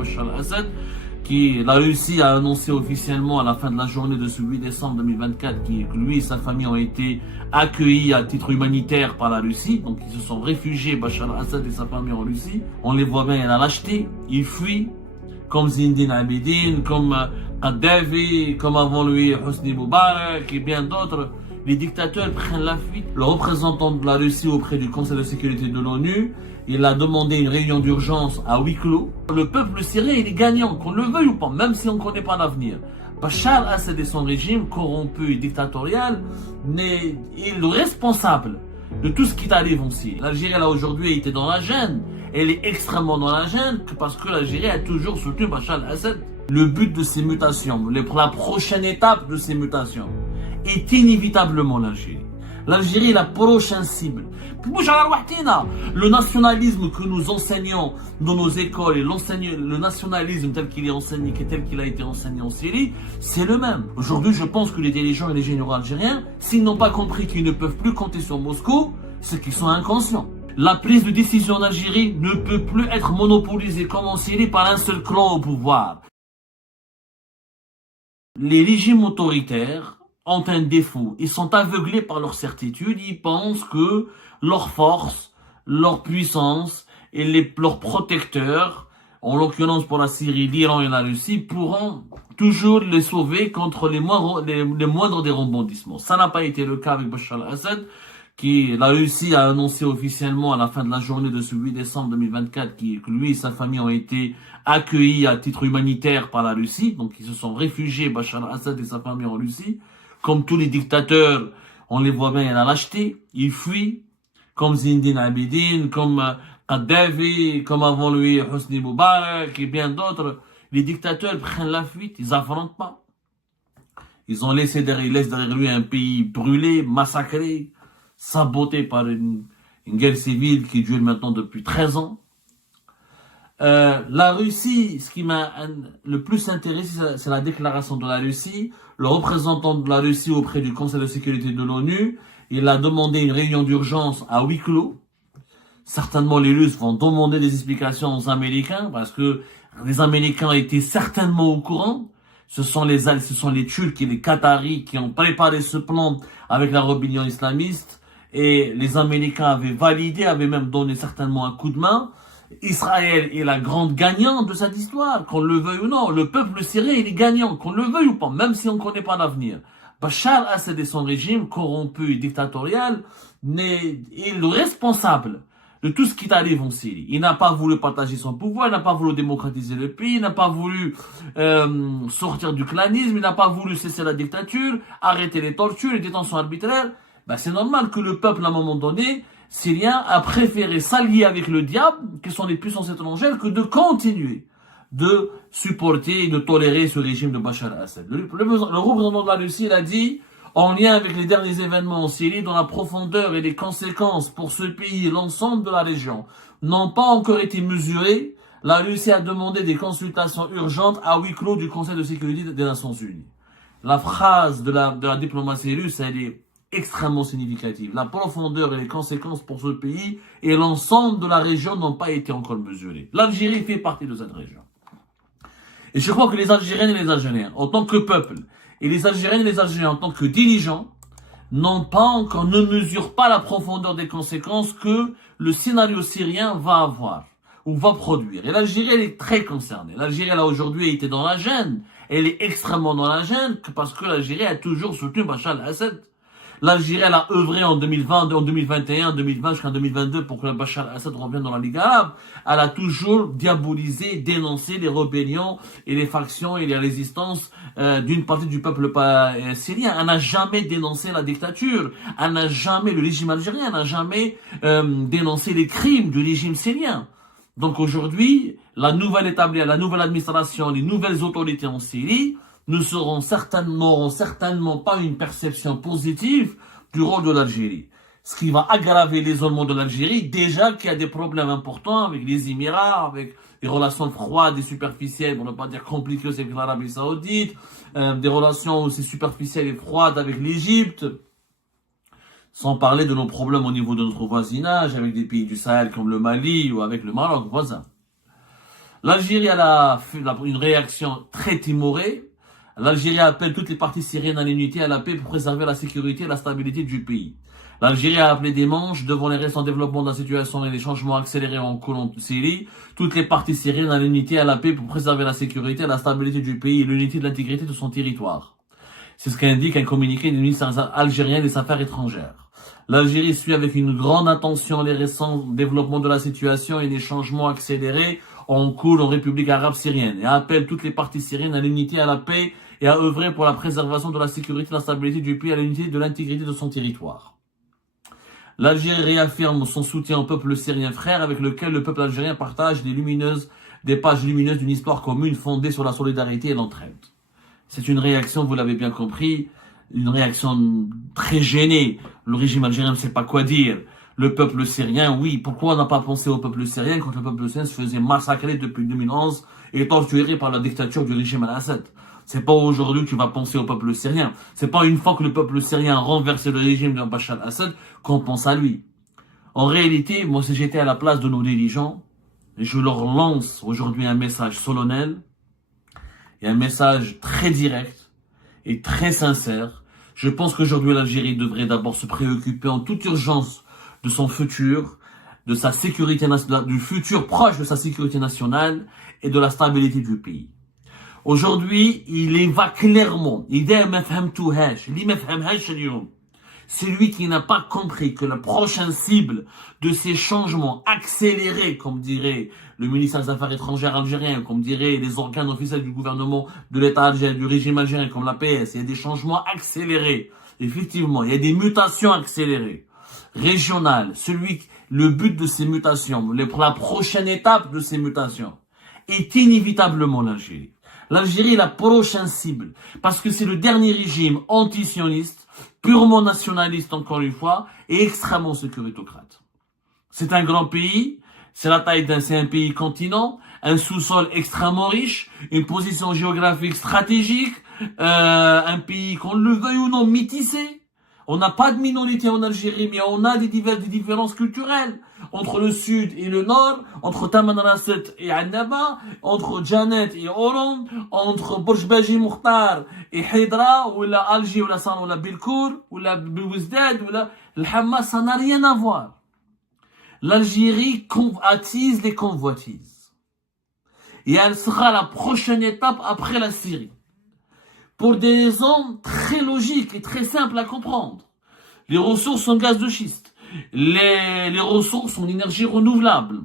Bachar al-Assad, qui la Russie a annoncé officiellement à la fin de la journée de ce 8 décembre 2024 que lui et sa famille ont été accueillis à titre humanitaire par la Russie. Donc ils se sont réfugiés, Bachar al-Assad et sa famille en Russie. On les voit bien, il y a la lâcheté, ils fuient, comme Zindine Abidine, comme Kadhafi, comme avant lui Hosni Moubarak et bien d'autres. Les dictateurs prennent la fuite. Le représentant de la Russie auprès du Conseil de sécurité de l'ONU, il a demandé une réunion d'urgence à huis clos. Le peuple syrien, il est gagnant, qu'on le veuille ou pas, même si on ne connaît pas l'avenir. Bachar al-Assad et son régime corrompu et dictatorial est le responsable de tout ce qui arrive en Syrie. L'Algérie, là, aujourd'hui, était dans la gêne. Elle est extrêmement dans la gêne parce que l'Algérie a toujours soutenu Bachar al-Assad. Le but de ces mutations, la prochaine étape de ces mutations, est inévitablement l'Algérie. L'Algérie est la prochaine cible. Le nationalisme que nous enseignons dans nos écoles et le nationalisme tel qu'il est enseigné, tel qu'il a été enseigné en Syrie, c'est le même. Aujourd'hui, je pense que les dirigeants et les généraux algériens, s'ils n'ont pas compris qu'ils ne peuvent plus compter sur Moscou, c'est qu'ils sont inconscients. La prise de décision en Algérie ne peut plus être monopolisée comme en Syrie par un seul clan au pouvoir. Les régimes autoritaires ont un défaut. Ils sont aveuglés par leur certitude. Ils pensent que leur force, leur puissance et leurs protecteurs, en l'occurrence pour la Syrie, l'Iran et la Russie, pourront toujours les sauver contre les moindres des rebondissements. Ça n'a pas été le cas avec Bachar al-Assad, qui la Russie a annoncé officiellement à la fin de la journée de ce 8 décembre 2024 que lui et sa famille ont été accueillis à titre humanitaire par la Russie. Donc ils se sont réfugiés, Bachar al-Assad et sa famille en Russie. Comme tous les dictateurs, on les voit bien, il y a la lâcheté, ils fuient, comme Zindine Abidine, comme Kadhafi, comme avant lui Hosni Moubarak et bien d'autres. Les dictateurs prennent la fuite, ils n'affrontent pas. Ils laissent derrière lui un pays brûlé, massacré, saboté par une guerre civile qui dure maintenant depuis 13 ans. La Russie, ce qui m'a le plus intéressé, c'est la déclaration de la Russie. Le représentant de la Russie auprès du Conseil de sécurité de l'ONU, il a demandé une réunion d'urgence à huis clos. Certainement, les Russes vont demander des explications aux Américains parce que les Américains étaient certainement au courant. Ce sont les Turcs et les Qataris qui ont préparé ce plan avec la rébellion islamiste et les Américains avaient validé, avaient même donné certainement un coup de main. Israël est la grande gagnante de cette histoire, qu'on le veuille ou non. Le peuple syrien, il est gagnant, qu'on le veuille ou pas, même si on ne connaît pas l'avenir. Bachar al-Assad et son régime corrompu et dictatorial est le responsable de tout ce qui arrive en Syrie. Il n'a pas voulu partager son pouvoir, il n'a pas voulu démocratiser le pays, il n'a pas voulu sortir du clanisme, il n'a pas voulu cesser la dictature, arrêter les tortures, les détentions arbitraires. C'est normal que le peuple, à un moment donné, syrien, a préféré s'allier avec le diable, qui sont les puissances étrangères, que de continuer de supporter et de tolérer ce régime de Bachar al-Assad. Le représentant de la Russie, il a dit, en lien avec les derniers événements en Syrie, dont la profondeur et les conséquences pour ce pays et l'ensemble de la région n'ont pas encore été mesurées, la Russie a demandé des consultations urgentes à huis clos du Conseil de sécurité des Nations Unies. La phrase de la diplomatie russe, elle est extrêmement significative. La profondeur et les conséquences pour ce pays et l'ensemble de la région n'ont pas été encore mesurées. L'Algérie fait partie de cette région. Et je crois que les Algériennes et les Algériens, en tant que peuple, et les Algériennes et les Algériens en tant que dirigeants, ne mesurent pas la profondeur des conséquences que le scénario syrien va avoir ou va produire. Et l'Algérie, elle est très concernée. L'Algérie, là, aujourd'hui, était dans la gêne. Elle est extrêmement dans la gêne parce que l'Algérie a toujours soutenu Bachar al-Assad. L'Algérie, elle a œuvré en 2020, en 2021, 2020 jusqu'en 2022 pour que Bachar al-Assad revienne dans la Ligue arabe. Elle a toujours diabolisé, dénoncé les rébellions et les factions et les résistances d'une partie du peuple syrien. Elle n'a jamais dénoncé la dictature. Elle n'a jamais, le régime algérien n'a jamais dénoncé les crimes du régime syrien. Donc aujourd'hui, la nouvelle administration, les nouvelles autorités en Syrie n'auront certainement pas une perception positive du rôle de l'Algérie. Ce qui va aggraver l'isolement de l'Algérie, déjà qu'il y a des problèmes importants avec les Émirats, avec des relations froides et superficielles, pour ne pas dire compliquées avec l'Arabie Saoudite, des relations aussi superficielles et froides avec l'Égypte, sans parler de nos problèmes au niveau de notre voisinage, avec des pays du Sahel comme le Mali ou avec le Maroc voisin. L'Algérie a fait une réaction très timorée. L'Algérie appelle toutes les parties syriennes à l'unité et à la paix pour préserver la sécurité et la stabilité du pays. L'Algérie a appelé des manches devant les récents développements de la situation et les changements accélérés en cours en Syrie. Toutes les parties syriennes à l'unité et à la paix pour préserver la sécurité et la stabilité du pays et l'unité de l'intégrité de son territoire. C'est ce qu'indique un communiqué du ministère algérien des Affaires étrangères. L'Algérie suit avec une grande attention les récents développements de la situation et les changements accélérés en cours en République arabe syrienne et appelle toutes les parties syriennes à l'unité et à la paix et à œuvrer pour la préservation de la sécurité et de la stabilité du pays et à l'unité de l'intégrité de son territoire. L'Algérie réaffirme son soutien au peuple syrien frère avec lequel le peuple algérien partage des pages lumineuses d'une histoire commune fondée sur la solidarité et l'entraide. C'est une réaction, vous l'avez bien compris, une réaction très gênée. Le régime algérien ne sait pas quoi dire. Le peuple syrien, oui, pourquoi on n'a pas pensé au peuple syrien quand le peuple syrien se faisait massacrer depuis 2011 et torturé par la dictature du régime Al-Assad? C'est pas aujourd'hui que tu vas penser au peuple syrien. C'est pas une fois que le peuple syrien a renversé le régime de Bachar al-Assad qu'on pense à lui. En réalité, moi, si j'étais à la place de nos dirigeants, je leur lance aujourd'hui un message solennel et un message très direct et très sincère. Je pense qu'aujourd'hui, l'Algérie devrait d'abord se préoccuper en toute urgence de son futur, de sa sécurité nationale, du futur proche de sa sécurité nationale et de la stabilité du pays. Aujourd'hui, il va clairement, celui qui n'a pas compris que la prochaine cible de ces changements accélérés, comme dirait le ministère des Affaires étrangères algérien, comme diraient les organes officiels du gouvernement de l'État algérien, du régime algérien, comme la PS, il y a des changements accélérés. Effectivement, il y a des mutations accélérées, régionales. Le but de ces mutations, la prochaine étape de ces mutations, est inévitablement l'Algérie. L'Algérie est la prochaine cible, parce que c'est le dernier régime antisioniste, purement nationaliste encore une fois, et extrêmement sécuritocrate. C'est un grand pays, c'est un pays continent, un sous-sol extrêmement riche, une position géographique stratégique, un pays, qu'on le veuille ou non, métissé. On n'a pas de minorité en Algérie, mais on a des différences culturelles entre le sud et le nord, entre Tamanrasset et Annaba, entre Janet et Oran, entre Bourj-Baji Moukhtar et Hydra, ou la Alger, ou la Bilkour, ou la Bouzdad, ou la Hamma, ça n'a rien à voir. L'Algérie attise les convoitises. Et elle sera la prochaine étape après la Syrie. Pour des raisons très logiques et très simples à comprendre. Les ressources en gaz de schiste, les ressources en énergie renouvelable,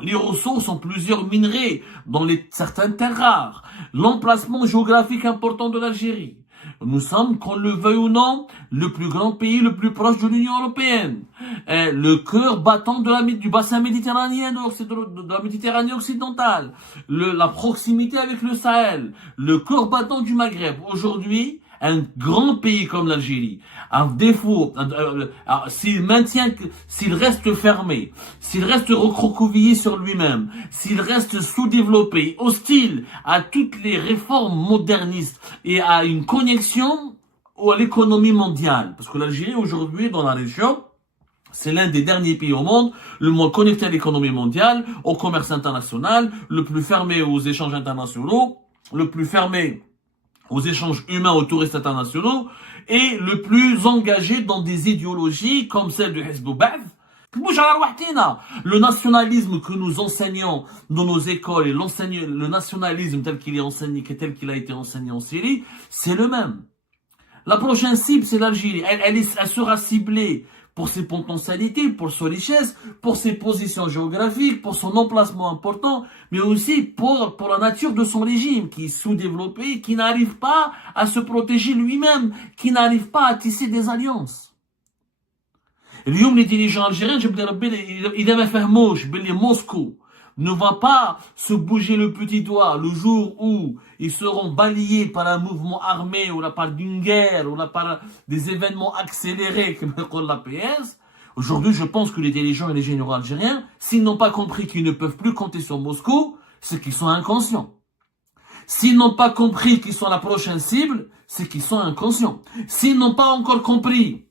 les ressources en plusieurs minerais dans certaines terres rares, l'emplacement géographique important de l'Algérie. Nous sommes, qu'on le veuille ou non, le plus grand pays le plus proche de l'Union européenne. Le cœur battant du bassin méditerranéen, de la Méditerranée occidentale. La proximité avec le Sahel. Le cœur battant du Maghreb. Aujourd'hui, un grand pays comme l'Algérie, à défaut, s'il reste fermé, s'il reste recroquevillé sur lui-même, s'il reste sous-développé, hostile à toutes les réformes modernistes et à une connexion à l'économie mondiale, parce que l'Algérie aujourd'hui dans la région, c'est l'un des derniers pays au monde, le moins connecté à l'économie mondiale, au commerce international, le plus fermé aux échanges internationaux, le plus fermé aux échanges humains, aux touristes internationaux, et le plus engagé dans des idéologies comme celle du Hizb ut-Ba'ath. Le nationalisme que nous enseignons dans nos écoles et le nationalisme tel qu'il est enseigné, tel qu'il a été enseigné en Syrie, c'est le même. La prochaine cible, c'est l'Algérie. Elle sera ciblée pour ses potentialités, pour ses richesses, pour ses positions géographiques, pour son emplacement important, mais aussi pour la nature de son régime, qui est sous-développé, qui n'arrive pas à se protéger lui-même, qui n'arrive pas à tisser des alliances. اليوم les dirigeants algériens, ils Moscou ne va pas se bouger le petit doigt le jour où ils seront balayés par un mouvement armé ou par d'une guerre ou par des événements accélérés comme la PS. Aujourd'hui, je pense que les dirigeants et les généraux algériens, s'ils n'ont pas compris qu'ils ne peuvent plus compter sur Moscou, c'est qu'ils sont inconscients. S'ils n'ont pas compris qu'ils sont la prochaine cible, c'est qu'ils sont inconscients. S'ils n'ont pas encore compris,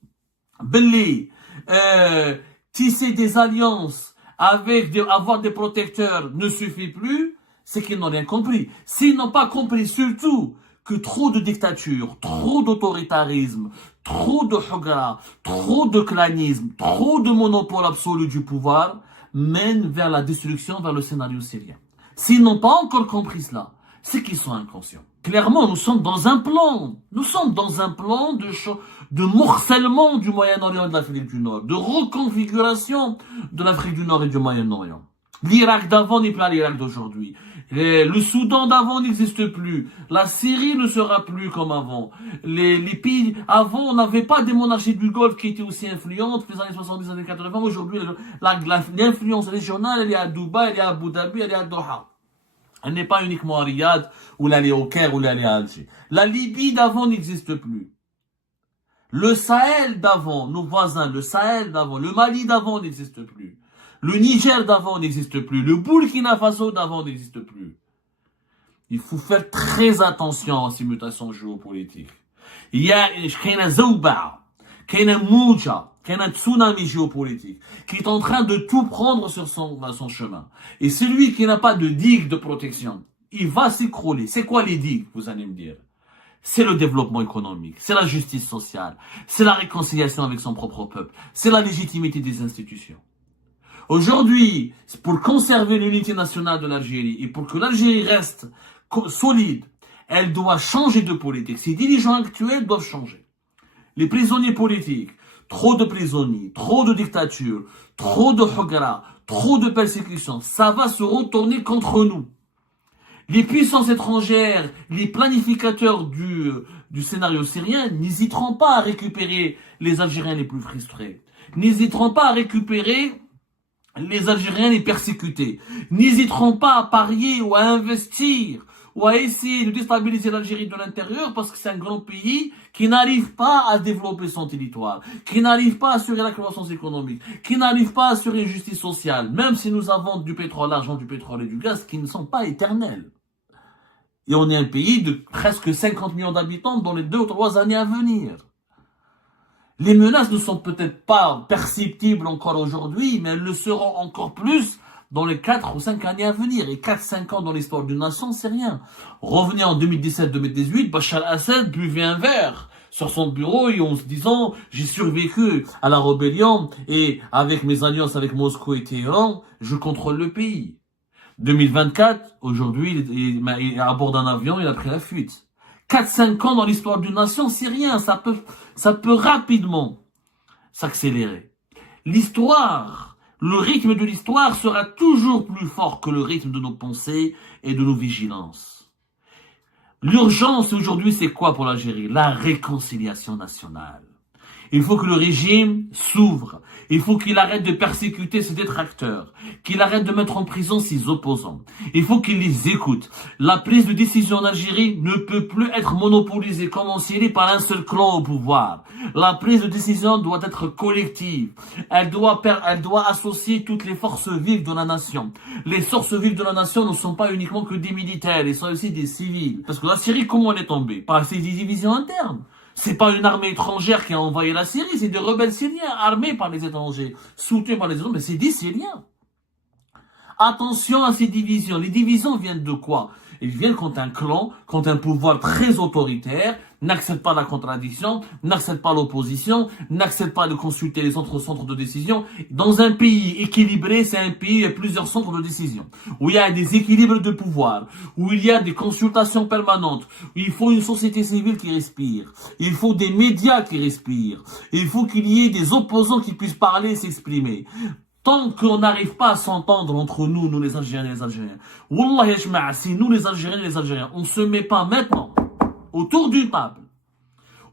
tisser des alliances avoir des protecteurs ne suffit plus, c'est qu'ils n'ont rien compris. S'ils n'ont pas compris surtout que trop de dictature, trop d'autoritarisme, trop de hugra, trop de clanisme, trop de monopole absolu du pouvoir mènent vers la destruction, vers le scénario syrien. S'ils n'ont pas encore compris cela, c'est qu'ils sont inconscients. Clairement, nous sommes dans un plan. Nous sommes dans un plan de morcellement du Moyen-Orient et de l'Afrique du Nord, de reconfiguration de l'Afrique du Nord et du Moyen-Orient. L'Irak d'avant n'est pas l'Irak d'aujourd'hui. Le Soudan d'avant n'existe plus. La Syrie ne sera plus comme avant. Les pays avant, on n'avait pas des monarchies du Golfe qui étaient aussi influentes que les années 70, années 80. Aujourd'hui, l'influence régionale, elle est à Dubaï, elle est à Abu Dhabi, elle est à Doha. Elle n'est pas uniquement à Riyad, ou elle est au Caire, ou elle est à Alger. La Libye d'avant n'existe plus. Le Sahel d'avant, nos voisins, le Sahel d'avant, le Mali d'avant n'existe plus. Le Niger d'avant n'existe plus. Le Burkina Faso d'avant n'existe plus. Il faut faire très attention à ces mutations géopolitiques. Il y a un Zouba, un Mouja, un tsunami géopolitique qui est en train de tout prendre sur son chemin. Et celui qui n'a pas de digue de protection, il va s'écrouler. C'est quoi les digues, vous allez me dire? C'est le développement économique, c'est la justice sociale, c'est la réconciliation avec son propre peuple, c'est la légitimité des institutions. Aujourd'hui, pour conserver l'unité nationale de l'Algérie et pour que l'Algérie reste solide, elle doit changer de politique. Ses dirigeants actuels doivent changer. Les prisonniers politiques, trop de prisonniers, trop de dictature, trop de hugra, trop de persécutions, ça va se retourner contre nous. Les puissances étrangères, les planificateurs du scénario syrien n'hésiteront pas à récupérer les Algériens les plus frustrés, n'hésiteront pas à récupérer les Algériens les persécutés, n'hésiteront pas à parier ou à investir ou à essayer de déstabiliser l'Algérie de l'intérieur parce que c'est un grand pays qui n'arrive pas à développer son territoire, qui n'arrive pas à assurer la croissance économique, qui n'arrive pas à assurer une justice sociale, même si nous avons du pétrole, l'argent, du pétrole et du gaz qui ne sont pas éternels. Et on est un pays de presque 50 millions d'habitants dans les 2 ou 3 années à venir. Les menaces ne sont peut-être pas perceptibles encore aujourd'hui, mais elles le seront encore plus dans les 4 ou 5 années à venir. Et 4-5 ans dans l'histoire d'une nation, c'est rien. Revenez en 2017-2018, Bachar al-Assad buvait un verre sur son bureau et en se disant « J'ai survécu à la rébellion et avec mes alliances avec Moscou et Téhéran, je contrôle le pays. » 2024, aujourd'hui, il est à bord d'un avion, il a pris la fuite. 4-5 ans dans l'histoire d'une nation, c'est rien, ça peut rapidement s'accélérer. L'histoire, le rythme de l'histoire sera toujours plus fort que le rythme de nos pensées et de nos vigilances. L'urgence aujourd'hui, c'est quoi pour l'Algérie? La réconciliation nationale. Il faut que le régime s'ouvre. Il faut qu'il arrête de persécuter ses détracteurs. Qu'il arrête de mettre en prison ses opposants. Il faut qu'il les écoute. La prise de décision en Algérie ne peut plus être monopolisée comme en Syrie par un seul clan au pouvoir. La prise de décision doit être collective. Elle doit associer toutes les forces vives de la nation. Les forces vives de la nation ne sont pas uniquement que des militaires, ils sont aussi des civils. Parce que la Syrie, comment elle est tombée? Par ces divisions internes. C'est pas une armée étrangère qui a envahi la Syrie, c'est des rebelles syriens armés par les étrangers, soutenus par les étrangers, mais c'est des Syriens. Attention à ces divisions. Les divisions viennent de quoi? Elles viennent quand un clan, quand un pouvoir très autoritaire n'accepte pas la contradiction, n'accepte pas l'opposition, n'accepte pas de consulter les autres centres de décision. Dans un pays équilibré, c'est un pays où il y a plusieurs centres de décision, où il y a des équilibres de pouvoir, où il y a des consultations permanentes, où il faut une société civile qui respire, il faut des médias qui respirent, il faut qu'il y ait des opposants qui puissent parler et s'exprimer. Tant qu'on n'arrive pas à s'entendre entre nous les Algériens et les Algériens, Wallah ya jama'a, si nous les Algériens et les Algériens, on se met pas maintenant autour d'une table,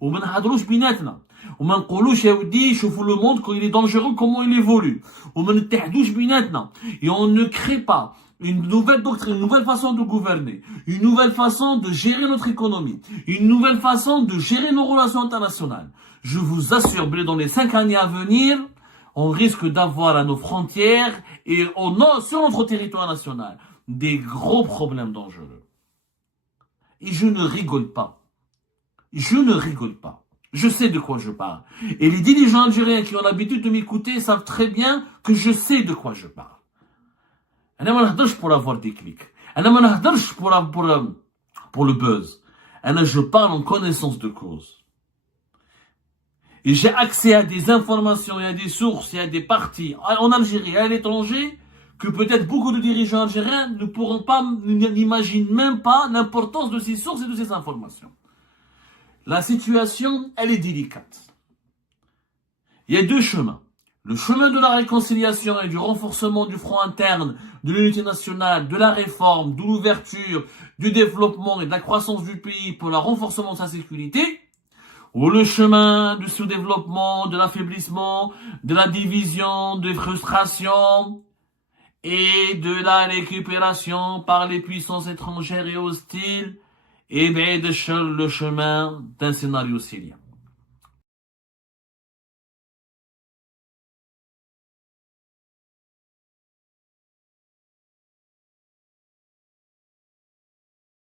ou ma nahadrouch binatna, ou ma nqoulouch ya wdi, choufou le monde quand il est dangereux, comment il évolue, ou ma nettahdouch binatna, et on ne crée pas une nouvelle doctrine, une nouvelle façon de gouverner, une nouvelle façon de gérer notre économie, une nouvelle façon de gérer nos relations internationales. Je vous assure, dans les 5 années à venir, on risque d'avoir à nos frontières et sur notre territoire national des gros problèmes dangereux. Et je ne rigole pas. Je ne rigole pas. Je sais de quoi je parle. Et les dirigeants algériens qui ont l'habitude de m'écouter savent très bien que je sais de quoi je parle. أنا ما نهضرش pour avoir des clics. أنا ما نهدرش pour le buzz. Je parle en connaissance de cause. Et j'ai accès à des informations, et à des sources, et à des partis en Algérie et à l'étranger que peut-être beaucoup de dirigeants algériens ne pourront pas, n'imaginent même pas l'importance de ces sources et de ces informations. La situation, elle est délicate. Il y a deux chemins. Le chemin de la réconciliation et du renforcement du front interne, de l'unité nationale, de la réforme, de l'ouverture, du développement et de la croissance du pays pour le renforcement de sa sécurité, ou le chemin du sous-développement, de l'affaiblissement, de la division, des frustrations et de la récupération par les puissances étrangères et hostiles, et bien le chemin d'un scénario syrien.